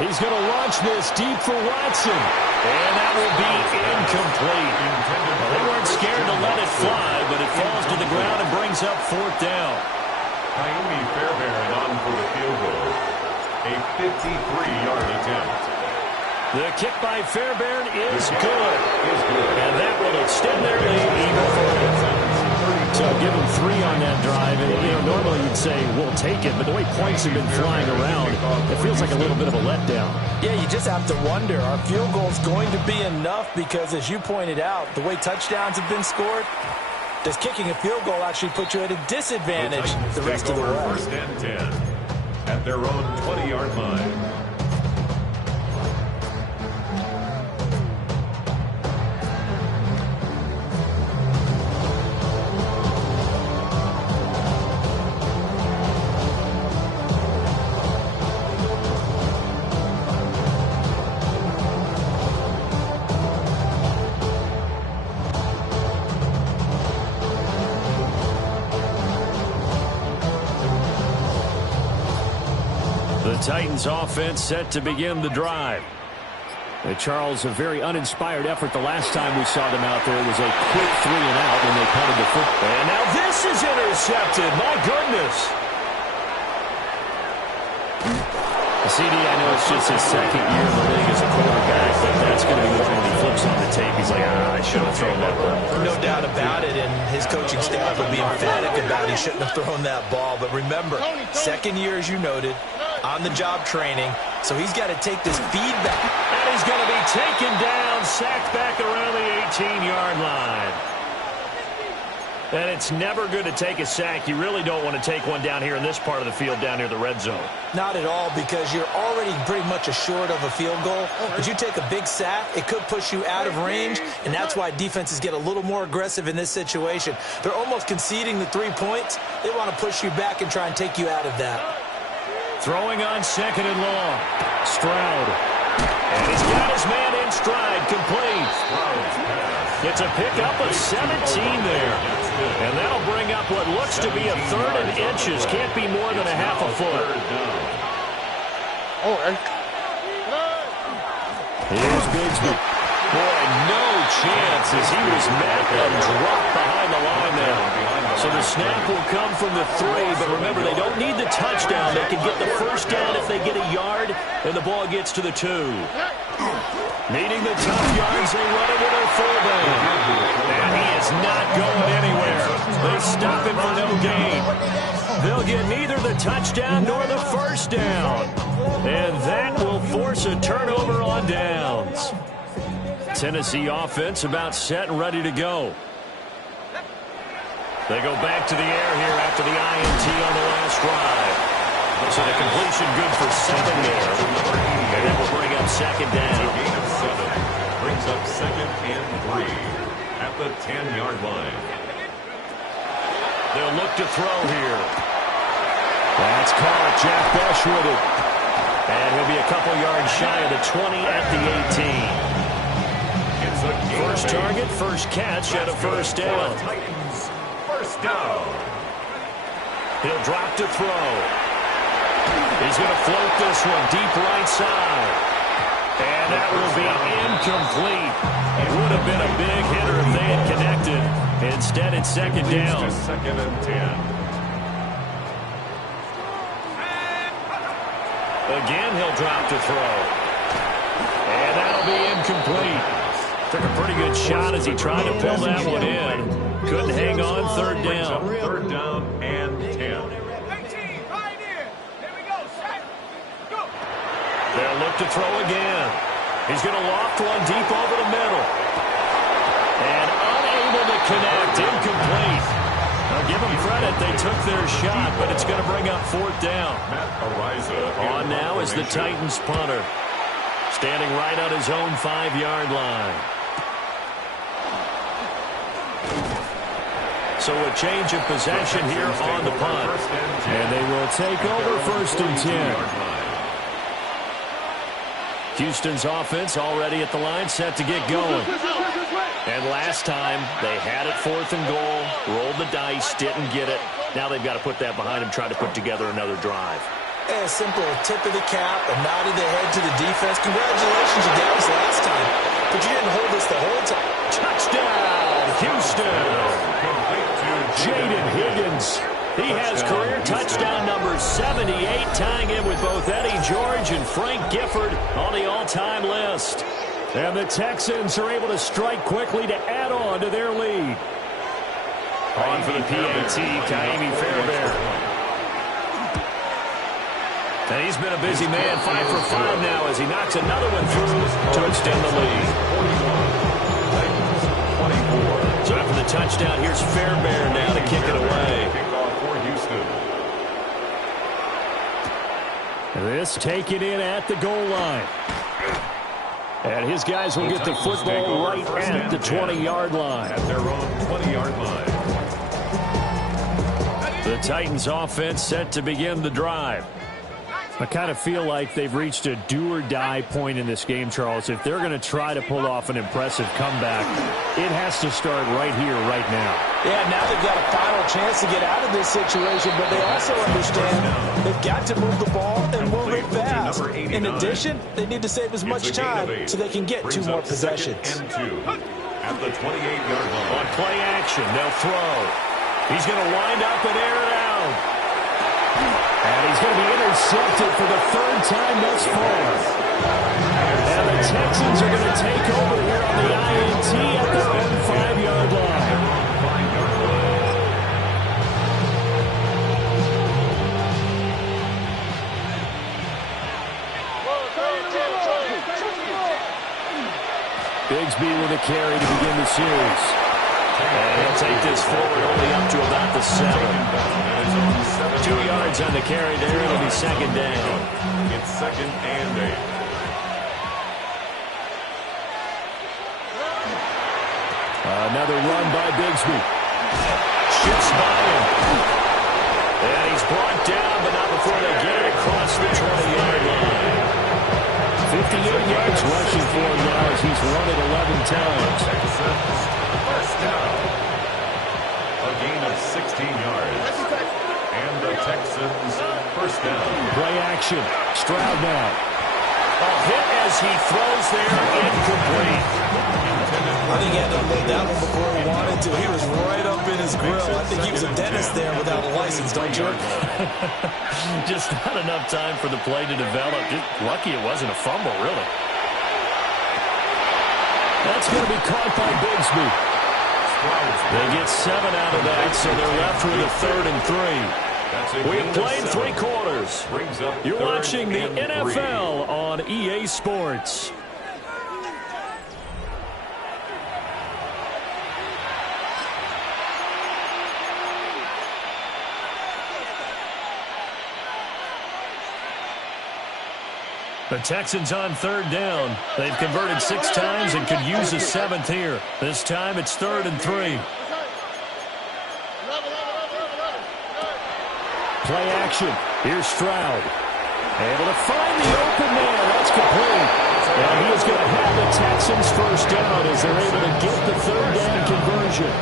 He's going to launch this deep for Watson. And that will be incomplete. Well, they weren't scared to let it fly, but it falls to the ground and brings up 4th down. Miami Fairbairn on for the field goal. A 53-yard attempt. The kick by Fairbairn is good. And that will extend their lead even further. So give them 3 on that drive. And, normally you'd say, we'll take it. But the way points have been flying around, it feels like a little bit of a letdown. Yeah, you just have to wonder, are field goals going to be enough? Because as you pointed out, the way touchdowns have been scored, does kicking a field goal actually put you at a disadvantage the rest of the way? First and 10 at their own 20-yard line. The Titans offense set to begin the drive. Charles, a very uninspired effort the last time we saw them out there. It was a quick 3 and out when they punted the football. And now this is intercepted. My goodness. CD, I know it's just his second year in the league as a quarterback, but that's going to be one when he flips on the tape. He's like, I should have thrown that ball. No doubt about it, and his coaching staff will be emphatic about he shouldn't have thrown that ball. But remember, second year, as you noted, on-the-job training, so he's got to take this feedback. And he's going to be taken down, sacked back around the 18-yard line. And it's never good to take a sack. You really don't want to take one down here in this part of the field, down near the red zone. Not at all, because you're already pretty much assured of a field goal. But you take a big sack, it could push you out of range, and that's why defenses get a little more aggressive in this situation. They're almost conceding the 3 points. They want to push you back and try and take you out of that. Throwing on second and long. Stroud. And he's got his man in stride, complete. It's a pickup of 17 there. And that'll bring up what looks to be a 3rd and inches. Can't be more than a half a foot. Here's Bigsby. Boy, no chance as he was met and dropped behind the line there. So the snap will come from the 3, but remember, they don't need the touchdown. They can get the first down if they get a yard, and the ball gets to the 2. Needing the tough yards, they run it with their fullback. And he is not going anywhere. They stop him for no gain. They'll get neither the touchdown nor the first down. And that will force a turnover on downs. Tennessee offense about set and ready to go. They go back to the air here after the INT on the last drive. So the completion good for 7 there. And that will bring up second down. A gain of 7 brings up second and 3 at the 10-yard line. They'll look to throw here. That's caught. Jack Bush with it. And he'll be a couple yards shy of the 20 at the 18. It's a First target, first catch, and a first down. First down. He'll drop to throw. He's going to float this one deep right side. And that will be incomplete. It would have been a big hitter if they had connected. Instead, it's second down. It's second and 10. Again, he'll drop to throw. And that'll be incomplete. Took a pretty good shot as he tried to pull that one in. Couldn't hang on. Third down. Third down and 10. They'll look to throw again. He's going to loft one deep over the middle. And unable to connect. Incomplete. Now give them credit. They took their shot, but it's going to bring up fourth down. On now is the Titans punter. Standing right on his own 5-yard line. So a change of possession here on the punt. And they will take over first and 10. Houston's offense already at the line, set to get going. And last time, they had it 4th and goal, rolled the dice, didn't get it. Now they've got to put that behind them, try to put together another drive. A simple tip of the cap, a nod of the head to the defense. Congratulations, you got us last time, but you didn't hold us the whole time. Touchdown, Houston! Jaden Higgins. He has career touchdown number 78, tying him with both Eddie George and Frank Gifford on the all-time list. And the Texans are able to strike quickly to add on to their lead. On for the PAT, Kaimi Fairbairn. And he's been a busy man, 5 for 5 now as he knocks another one through to extend the lead. So after the touchdown, here's Fairbairn now to kick it away. This taken in at the goal line. And his guys will get the football right at the 20-yard line. At their own 20-yard line. The Titans offense set to begin the drive. I kind of feel like they've reached a do-or-die point in this game, Charles. If they're going to try to pull off an impressive comeback, it has to start right here, right now. Yeah, now they've got a final chance to get out of this situation, but they also understand they've got to move the ball and move it fast. In addition, they need to save as much time so they can get 2 more possessions. And 2 at the 28-yard line. On play action, they'll throw. He's going to wind up and air it out. And he's going to be intercepted for the 3rd time thus far. And the Texans are going to take over here on the INT at their own 5-yard line. Bigsby with a carry to begin the series. And he'll take this forward only up to about the 7. 2 yards on the carry there. It'll be 2nd down. It's 2nd and 8. Another run by Bigsby. Shoots by him. And he's brought down, but not before they get it across the 20-yard line. 58 yards rushing for him now as he's run it 11 times. First down. A gain of 16 yards. And the Texans first down. Play action. Stroud now. A hit as he throws there, incomplete. I think he had to load that one before he wanted to. He was right up in his grill. I think he was a dentist there without a license, don't you? Just not enough time for the play to develop. Just lucky it wasn't a fumble, really. That's going to be caught by Bigsby. They get 7 out of that, so they're left with a 3rd and 3. We have played 3 quarters. You're watching the NFL on EA Sports. The Texans on 3rd down. They've converted 6 times and could use a 7th here. This time it's 3rd and 3. Play action. Here's Stroud. Able to find the open man. That's complete. And he is going to have the Texans first down as they're able to get the 3rd down conversion.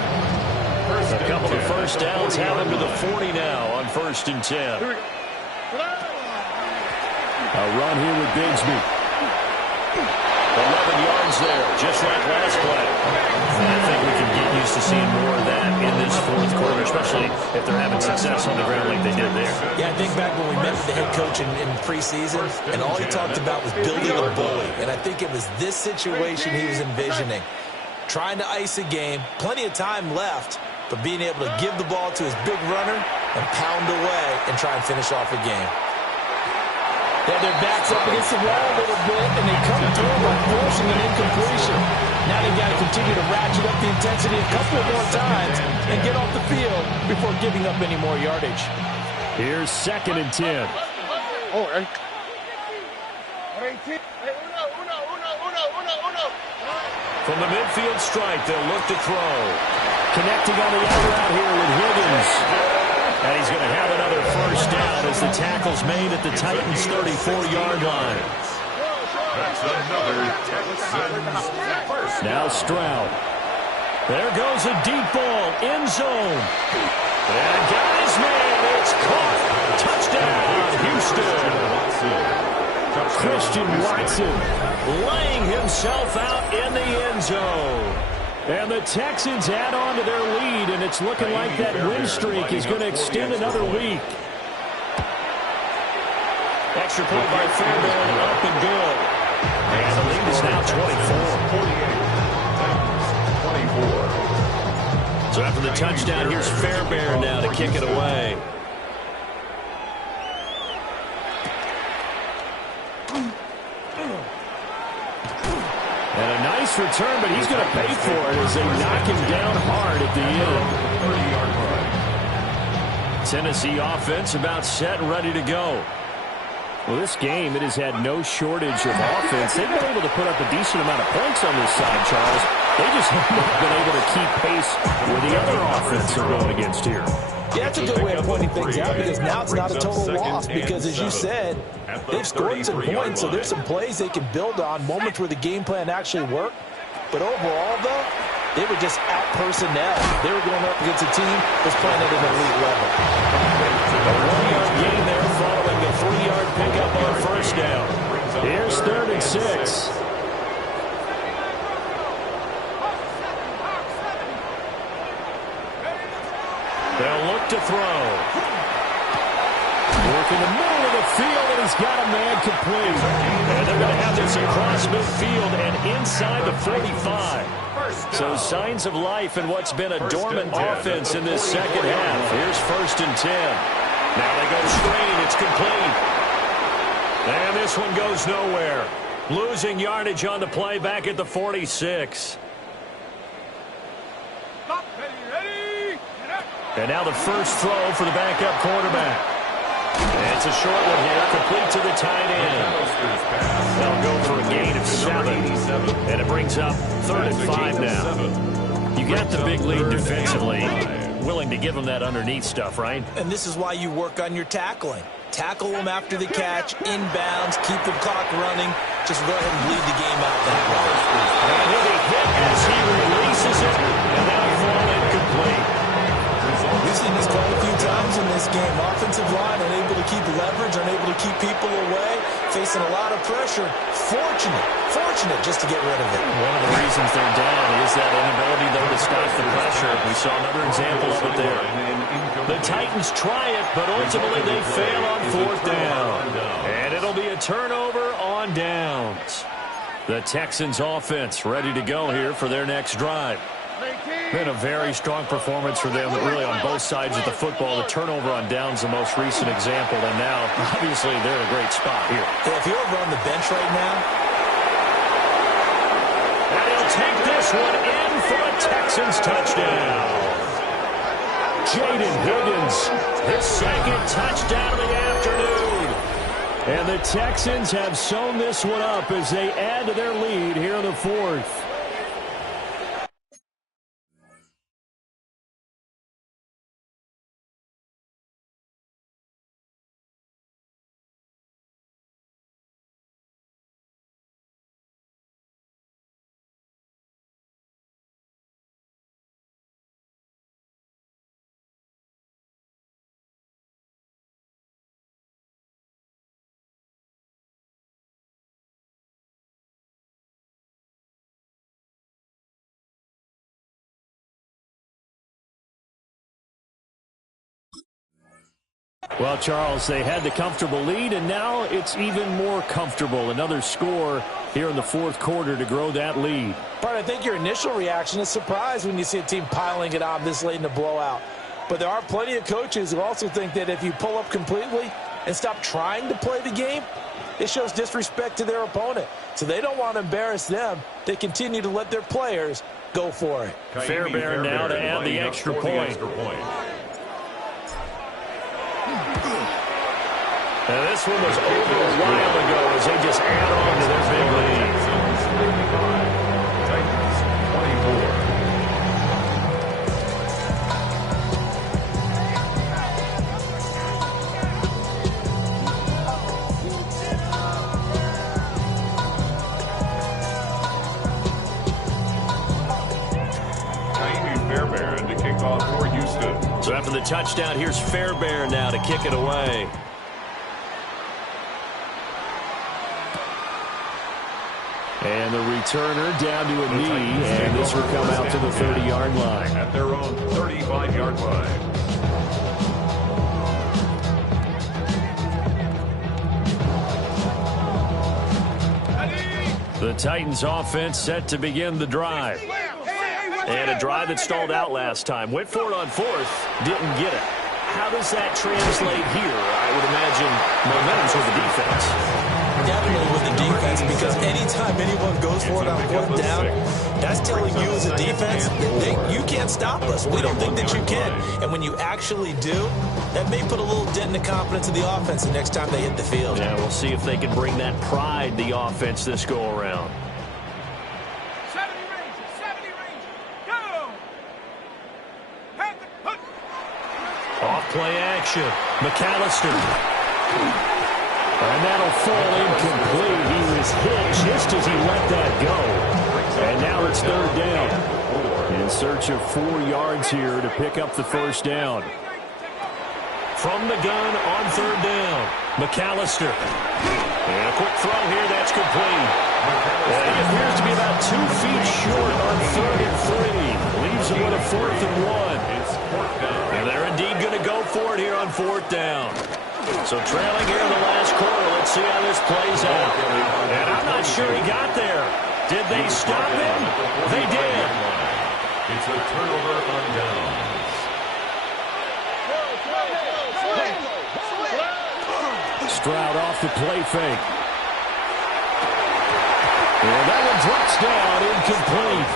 A couple of first downs have them to the 40 now on 1st and 10. A run here with Bigsby. 11 yards there, just like last play. And I think we can get used to seeing more of that in this 4th quarter, especially if they're having success on the ground like they did there. Yeah, I think back when we met with the head coach in preseason, and all he talked about was building a bully. And I think it was this situation he was envisioning. Trying to ice a game, plenty of time left, but being able to give the ball to his big runner and pound away and try and finish off a game. Yeah, their backs up against the wall a little bit, and they come through by forcing an incompletion. Now they've got to continue to ratchet up the intensity a couple of more times and get off the field before giving up any more yardage. Here's 2nd and 10. Oh, hey. From the midfield stripe, they'll look to throw. Connecting on the out route here with Higgins. And he's going to have another first down as the tackle's made at the Titans' 34-yard line. That's another Texans first. Now Stroud. There goes a deep ball, end zone. And guys, man, it's caught. Touchdown, Houston. Christian Watson laying himself out in the end zone. And the Texans add on to their lead, and it's looking like that win streak is going to extend another week. Extra point by Fairbairn, up and good. And the lead is now 24. 24. So after the touchdown, here's Fairbairn now to kick it away. And a nice return, but he's going to pay for it as they knock him down hard at the end. 30-yard line. Tennessee offense about set and ready to go. Well, this game, it has had no shortage of offense. They've been able to put up a decent amount of points on this side, Charles. They just haven't been able to keep pace with the other offense they're going against here. Yeah, that's a good way of pointing things out because now it's not a total loss because, as you said, they've scored some points, so there's some plays they can build on, moments where the game plan actually worked. But overall, though, they were just out-personnel. They were going up against a team that's playing at an elite level. A 1-yard gain there following a 3-yard pickup on first down. Here's 3rd and 6. They'll look to throw. Work in the middle of the field, and he's got a man complete. And they're going to have this across midfield and inside the 45. So signs of life in what's been a dormant offense in this second half. Here's 1st and 10. Now they go straight. It's complete. And this one goes nowhere. Losing yardage on the play back at the 46. And now the first throw for the backup quarterback. And it's a short one here, complete to the tight end. They'll go for a gain of 7. And it brings up 3rd and 5 now. You got the big lead defensively. Willing to give them that underneath stuff, right? And this is why you work on your tackling. Tackle them after the catch, inbounds, keep the clock running. Just go ahead and bleed the game out that way. And he'll be hit as he releases it, and that'll fall incomplete. We've seen this quite a few times in this game. Offensive line unable to keep leverage, unable to keep people away, facing a lot of pressure. Fortunate just to get rid of it. One of the reasons they're down is that inability, though, to stop the pressure. We saw another example of it there. The Titans try it, but ultimately they fail on 4th down. And it'll be a turnover on downs. The Texans offense ready to go here for their next drive. Been a very strong performance for them, really on both sides of the football. The turnover on downs, the most recent example, and now, obviously, they're in a great spot here. Yeah, if you're over on the bench right now. And he'll take this one in for a Texans touchdown. Jaden Higgins, his 2nd touchdown of the afternoon. And the Texans have sewn this one up as they add to their lead here in the 4th. Well, Charles, they had the comfortable lead, and now it's even more comfortable. Another score here in the 4th quarter to grow that lead. But I think your initial reaction is surprise when you see a team piling it on this late in the blowout. But there are plenty of coaches who also think that if you pull up completely and stop trying to play the game, it shows disrespect to their opponent. So they don't want to embarrass them. They continue to let their players go for it. Fairbairn now to add the extra point. And this one was over a while ago as they just add on to their big lead. Fairbairn to kick off for Houston. So after the touchdown, here's Fairbairn now to kick it away. And the returner down to a knee, and this will come out to the 30-yard line. At their own 35-yard line. The Titans offense set to begin the drive. And a drive that stalled out last time. Went for it on fourth, didn't get it. How does that translate here? I would imagine momentum's with the defense. Definitely with the defense, because anytime anyone goes for it on fourth down, that's telling you as a defense that you can't stop us. We don't think that you can. And when you actually do, that may put a little dent in the confidence of the offense the next time they hit the field. Yeah, we'll see if they can bring that pride, the offense, this go-around. 70 range, go! Off-play action. McAllister. And that'll fall incomplete. He was hit just as he let that go. And now it's third down. In search of 4 yards here to pick up the first down. From the gun on third down. McAllister. And a quick throw here. That's complete. And he appears to be about 2 feet short on 3rd and 3. Leaves him with a 4th and 1. And they're indeed going to go for it here on 4th down. So trailing here in the last quarter. Let's see how this plays out. And I'm not sure he got there. Did they stop him? They did. It's a turnover on downs. Stroud off the play fake. And that one drops down, incomplete.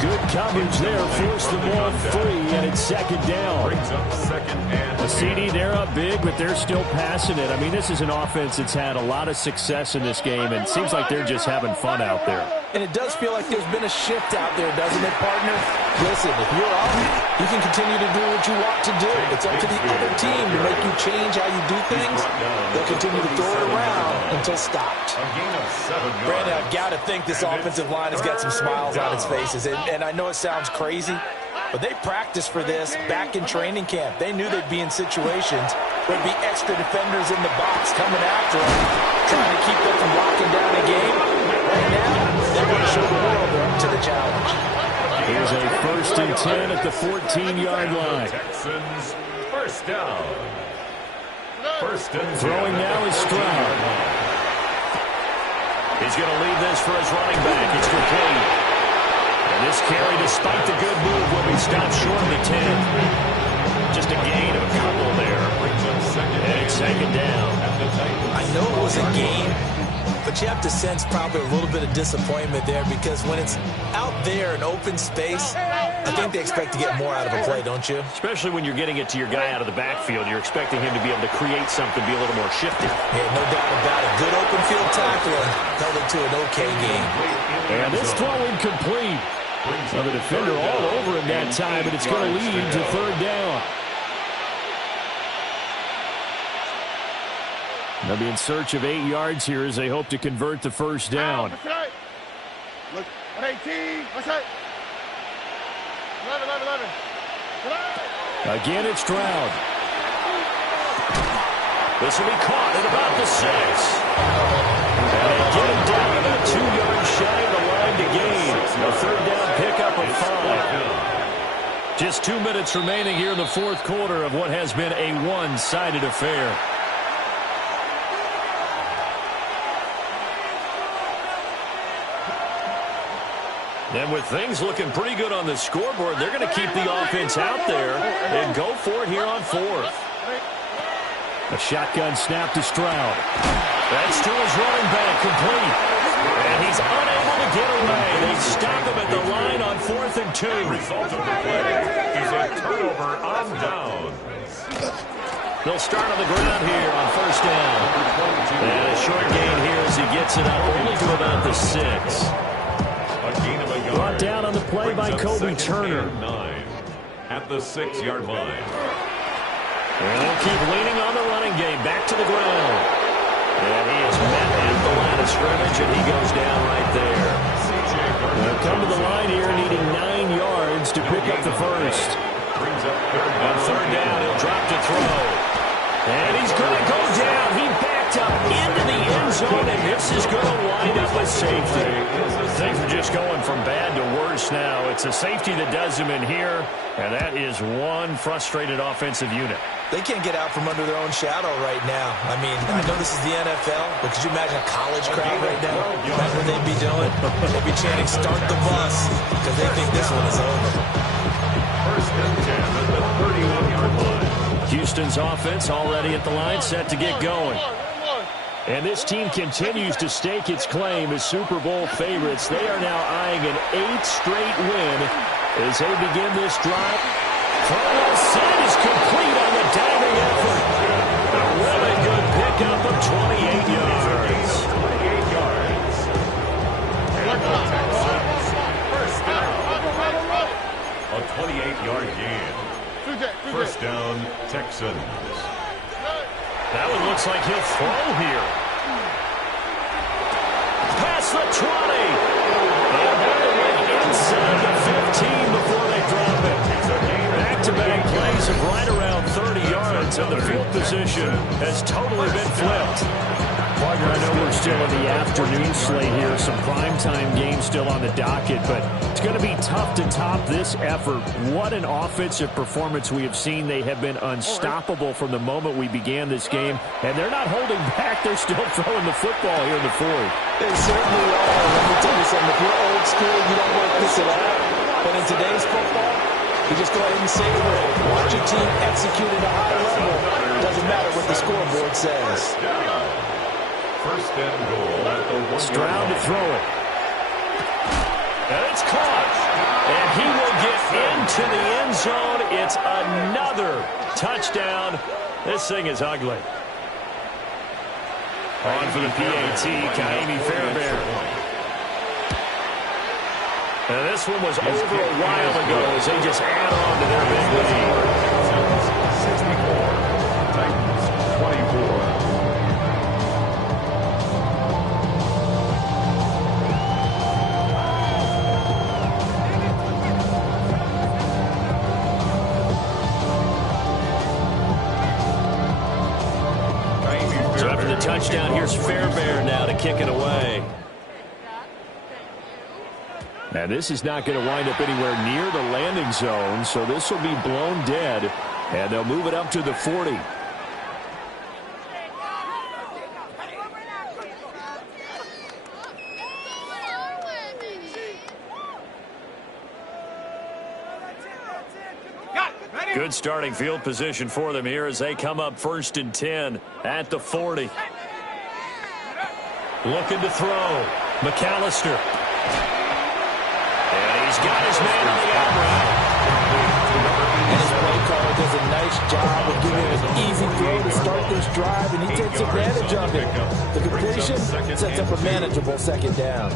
Good coverage there, forced the ball free, and it's second down. Brings up second and A CD, they're up big, but they're still passing it. I mean, this is an offense that's had a lot of success in this game, and it seems like they're just having fun out there. And it does feel like there's been a shift out there, doesn't it, partner? Listen, if you're up, you can continue to do what you want to do. It's up to the other team to make you change how you do things. They'll continue to throw it around until stopped. a gain of 7 yards. Brandon, I've got to think this offensive line has got some smiles on its faces. And I know it sounds crazy, but they practiced for this back in training camp. They knew they'd be in situations where there'd be extra defenders in the box coming after them, trying to keep them from locking down a game. Right now, they're going to show the world they're up to the challenge. Here's a 1st and 10 at the 14-yard line. Texans first down. First and 10. Throwing now is Stroud. He's going to lead this for his running back. It's complete. And this carry, despite the good move, will be stopped short of the 10. Just a gain of a couple there. And it's second down. I know it was a game, but you have to sense probably a little bit of disappointment there, because when it's out there in open space, I think they expect to get more out of a play, don't you? Especially when you're getting it to your guy out of the backfield. You're expecting him to be able to create something, be a little more shifty. Yeah, no doubt about it. Good open field tackling held it to an okay game. And this throw incomplete. Well, the defender all over him that time, and it's going to lead to third down. They'll be in search of 8 yards here as they hope to convert the first down. Look, 118. What's that? 11. Again, it's Stroud. This will be caught at about the 6. And they get him down about 2 yards shy of the line to gain. A third down pickup of 5. Just 2 minutes remaining here in the 4th quarter of what has been a one-sided affair. And with things looking pretty good on the scoreboard, they're going to keep the offense out there and go for it here on 4th. A shotgun snap to Stroud. That's to his running back, complete. And he's unable to get away. They stop him at the line on 4th and 2. The result of the play is a turnover on downs. They'll start on the ground here on first down. And a short gain here as he gets it up only to about the 6. Brought down on the play by Kobe Turner. 9 at the 6-yard line. And they'll keep leaning on the running game. Back to the ground. And he is met at the line of scrimmage, and he goes down right there. They'll come to the line here, needing 9 yards to pick up the first. On third down, he'll drop to throw. And he's going to go down. He backed up into the end zone, and this is going to wind up a safety. Things are just going from bad to worse now. It's a safety that does them in here, and that is one frustrated offensive unit. They can't get out from under their own shadow right now. I mean, I know this is the NFL, but could you imagine a college crowd right now? Imagine what they'd be doing. They'd be chanting, "Start the bus," because they think this one is over. First and 10 at the 31-yard line. Houston's offense already at the line, set to get going. And this team continues to stake its claim as Super Bowl favorites. They are now eyeing an 8th straight win as they begin this drive. Throw set is complete on the diving effort. A really good pickup of 28 yards. 28 yards. And the Texans first down. A 28-yard gain. First down, Texans. That one looks like he'll throw here. Past the 20. And they're inside the 15 before they drop it. Back-to-back plays of right around 30 yards, and the field position has totally been flipped. Partner, I know we're still in the afternoon slate here. Some primetime games still on the docket, but it's going to be tough to top this effort. What an offensive performance we have seen. They have been unstoppable from the moment we began this game, and they're not holding back. They're still throwing the football here in the fourth. They certainly are. Let me tell you something. If you're old school, you don't work this at all. But in today's football, you just go ahead and savor it. Watch your team execute at a high level. Doesn't matter what the scoreboard says. First and goal at the 1-yard Stroud to line. throw it. And it's caught. And he will get into the end zone. It's another touchdown. This thing is ugly. On for the PAT, Kaimi Fairbairn. And this one was over a while ago as they just add on to their big lead. 64. Titans 24. So after the touchdown, here's Fairbairn now to kick it away. Now this is not going to wind up anywhere near the landing zone, so this will be blown dead, and they'll move it up to the 40. Good starting field position for them here as they come up 1st and 10 at the 40. Looking to throw. McAllister. And he's got his man on the outright. And his play caller does a nice job of giving him an easy throw to start this drive, and he takes advantage of it. The completion sets up a manageable second down.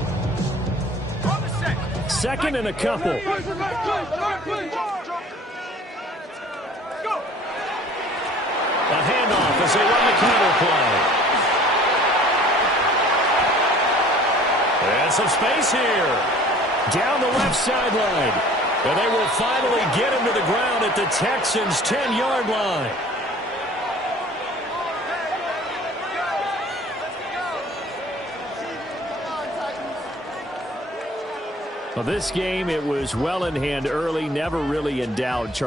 Second and a couple. A handoff as they run the counter play. And some space here. Down the left sideline. And they will finally get him to the ground at the Texans' 10-yard line. Well, this game, it was well in hand early, never really in doubt. Charlie.